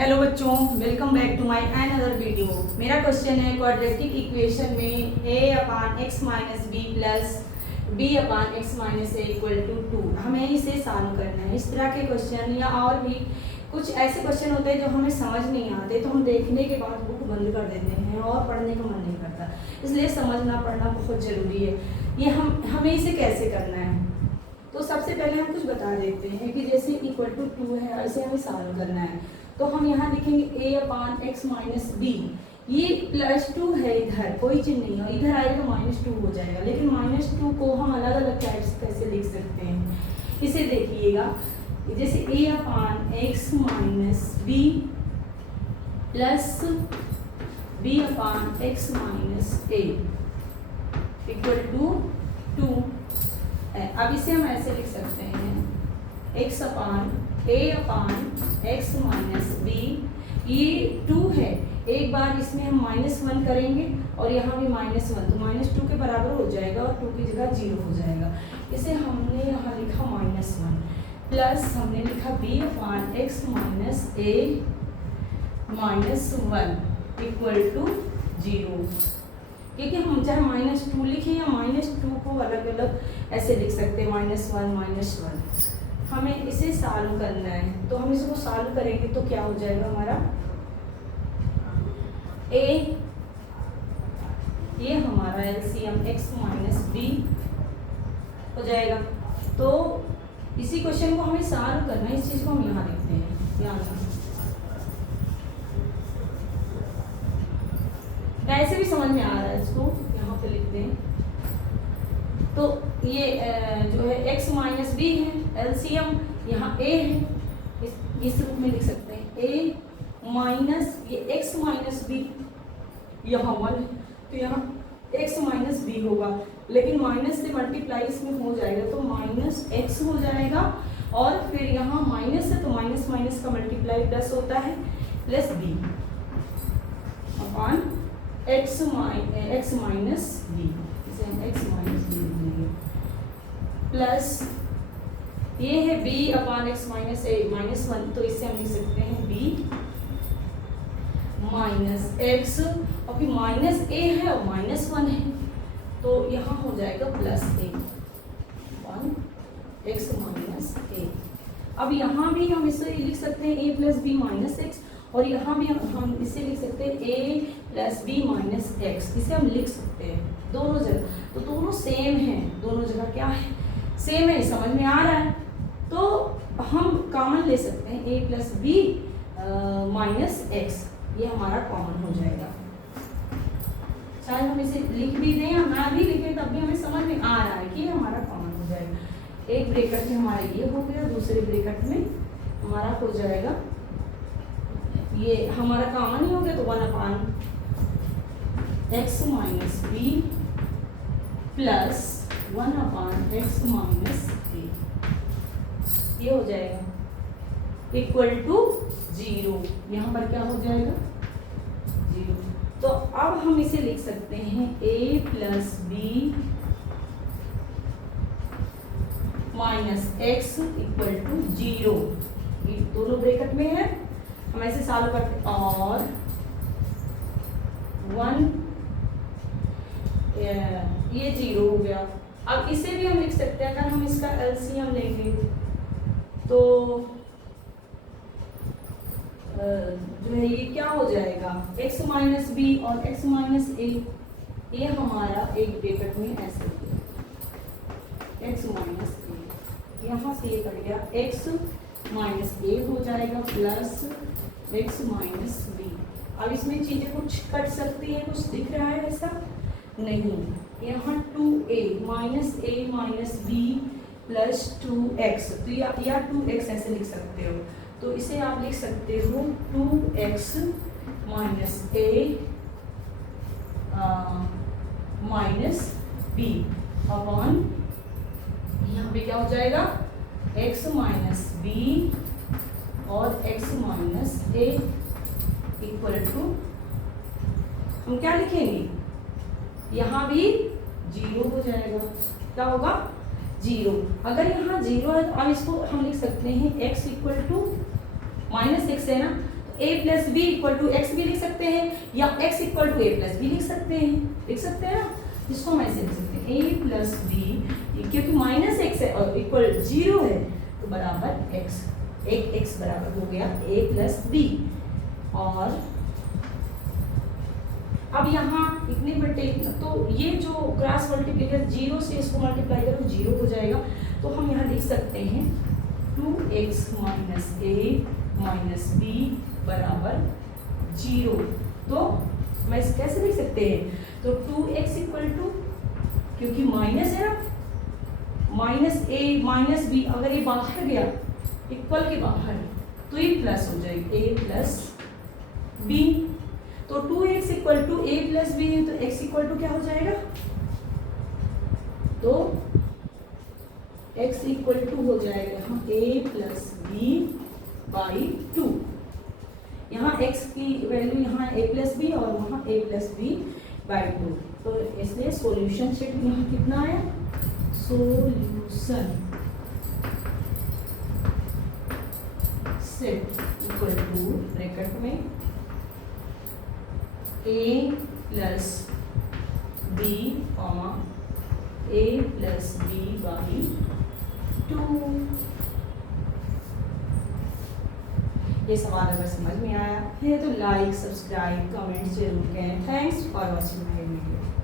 Hello बच्चों, welcome back to my another video. मेरा question है क्वाड्रेटिक इक्वेशन में a upon x minus b plus b upon x minus a equal to 2। हमें इसे solve करना है। इस तरह के क्वेश्चन या और भी कुछ ऐसे क्वेश्चन होते हैं जो हमें समझ नहीं आते, तो हम देखने के बाद बुक बंद कर देते हैं और पढ़ने का मन नहीं करता। इसलिए समझना पढ़ना बहुत ज़रूरी है। ये हमें इसे कैसे करना है, तो सबसे पहले हम कुछ बता देते हैं कि जैसे इक्वल टू 2 है, ऐसे हमें सॉल्व करना है। तो हम यहाँ लिखेंगे a upon x minus b. ये +2 है, इधर कोई चीज़ नहीं है, इधर आएगा -2 हो जाएगा। लेकिन -2 को हम अलग अलग टाइप्स कैसे लिख सकते हैं, इसे देखिएगा। जैसे a upon x minus b plus b upon x minus a equal to 2 है। अब इसे हम ऐसे लिख सकते हैं x upon a upon x minus b. ये 2 है, एक बार इसमें हम -1 करेंगे और यहाँ भी -1, तो -2 के बराबर हो जाएगा और 2 की जगह 0 हो जाएगा। इसे हमने यहाँ लिखा -1 प्लस हमने लिखा b upon x minus a -1 equal to 0। क्योंकि हम चाहे -2 लिखें या -2 को अलग अलग ऐसे लिख सकते हैं, -1 हमें इसे सॉल्व करना है। तो हम इसको सॉल्व करेंगे तो क्या हो जाएगा हमारा a, ये हमारा एलसीएम x माइनस बी हो जाएगा। तो इसी क्वेश्चन को हमें सॉल्व करना है, इस चीज़ को हम यहाँ लिखते हैं। यहाँ कैसे भी समझ में आ रहा है, इसको यहाँ पे लिखते हैं। तो ये जो है x माइनस बी है, एलसीएम यहाँ a है, इस रूप में लिख सकते हैं। a माइनस ये x माइनस बी यहाँ 1 है, तो यहाँ x माइनस बी होगा, लेकिन माइनस से मल्टीप्लाई इसमें हो जाएगा तो -x हो जाएगा। और फिर यहाँ माइनस है तो माइनस माइनस का मल्टीप्लाई प्लस होता है, प्लस b अपान x माइनस बी। इसे हम x माइनस बी लिखेंगे प्लस ये है b upon x minus a -1, तो इसे हम लिख सकते हैं b माइनस एक्स, और फिर माइनस a है और -1 है, तो यहाँ हो जाएगा plus a 1 x minus a. अब यहाँ भी हम इसे लिख सकते हैं a plus b minus x, और यहाँ भी हम इसे लिख सकते हैं a plus b minus x. इसे हम लिख सकते हैं दोनों जगह, तो दोनों सेम है, दोनों जगह क्या है, सेम है। समझ में आ रहा है, तो हम कॉमन ले सकते हैं a plus b minus x, ये हमारा कॉमन हो जाएगा। चाहे हम इसे लिख भी दें या ना भी लिखें, तब भी हमें समझ में आ रहा है कि हमारा कॉमन हो जाएगा। एक ब्रैकेट में हमारा ये हो गया, दूसरे ब्रैकेट में हमारा हो जाएगा ये, हमारा कॉमन ही हो गया, तो 1 अपान एक्स माइनस बी प्लस 1 अपान एक्स माइनस ए, ये हो जाएगा इक्वल टू 0। यहाँ पर क्या हो जाएगा 0। तो अब हम इसे लिख सकते हैं a plus b minus x equal to 0। ये दोनों ब्रैकेट में है, हम ऐसे सॉल्व करते, और 1 ये 0 हो गया। अब इसे भी हम लिख सकते हैं, अगर हम इसका एलसीएम लेंगे तो जो है ये क्या हो जाएगा x माइनस बी और x माइनस ए, ये हमारा एक ब्रैकेट में ऐसे x माइनस ए, यहाँ से ये कट गया, x माइनस ए हो जाएगा प्लस x माइनस बी। अब इसमें चीज़ें कुछ कट सकती है, कुछ दिख रहा है ऐसा नहीं, यहाँ 2a minus b plus 2x, तो या 2x ऐसे लिख सकते हो। तो इसे आप लिख सकते हो 2x minus a minus b upon, यहाँ पे क्या हो जाएगा x माइनस बी और x minus a equal to, हम क्या लिखेंगे, यहाँ भी 0 हो जाएगा। क्या होगा 0। अगर यहाँ 0 है तो अब इसको हम लिख सकते हैं x इक्वल टू -x है ना, a plus b equal to x भी लिख सकते हैं या x equal to a plus b लिख सकते हैं, लिख सकते हैं ना, इसको हम ऐसे लिख सकते हैं a प्लस बी, क्योंकि माइनस एक्स है और इक्वल 0 है तो बराबर x, एक x बराबर हो गया a प्लस बी। और अब यहाँ इतने बटे इतना, तो ये जो क्रॉस मल्टीप्लीकेशन 0 से इसको मल्टीप्लाई करो 0 हो जाएगा, तो हम यहाँ लिख सकते हैं 2x minus a minus B बराबर 0। तो मैं इसे कैसे लिख सकते हैं, तो 2x इक्वल टू, क्योंकि माइनस है ना, माइनस a माइनस बी, अगर ये बाहर गया इक्वल के बाहर तो ये प्लस हो जाएगी a प्लस बी। तो 2x equal to a plus b है तो x इक्वल टू क्या हो जाएगा, तो x इक्वल टू हो जाएगा यहाँ a प्लस बी बाई 2। यहाँ x की वैल्यू यहाँ a प्लस बी और वहाँ a प्लस बी बाई 2, तो इसलिए सॉल्यूशन सेट यहाँ कितना आया, solution set equal to bracket में a plus b comma a plus b by 2। ये सवाल अगर समझ में आया है तो लाइक, सब्सक्राइब, कमेंट जरूर करें। Thanks for watching my video.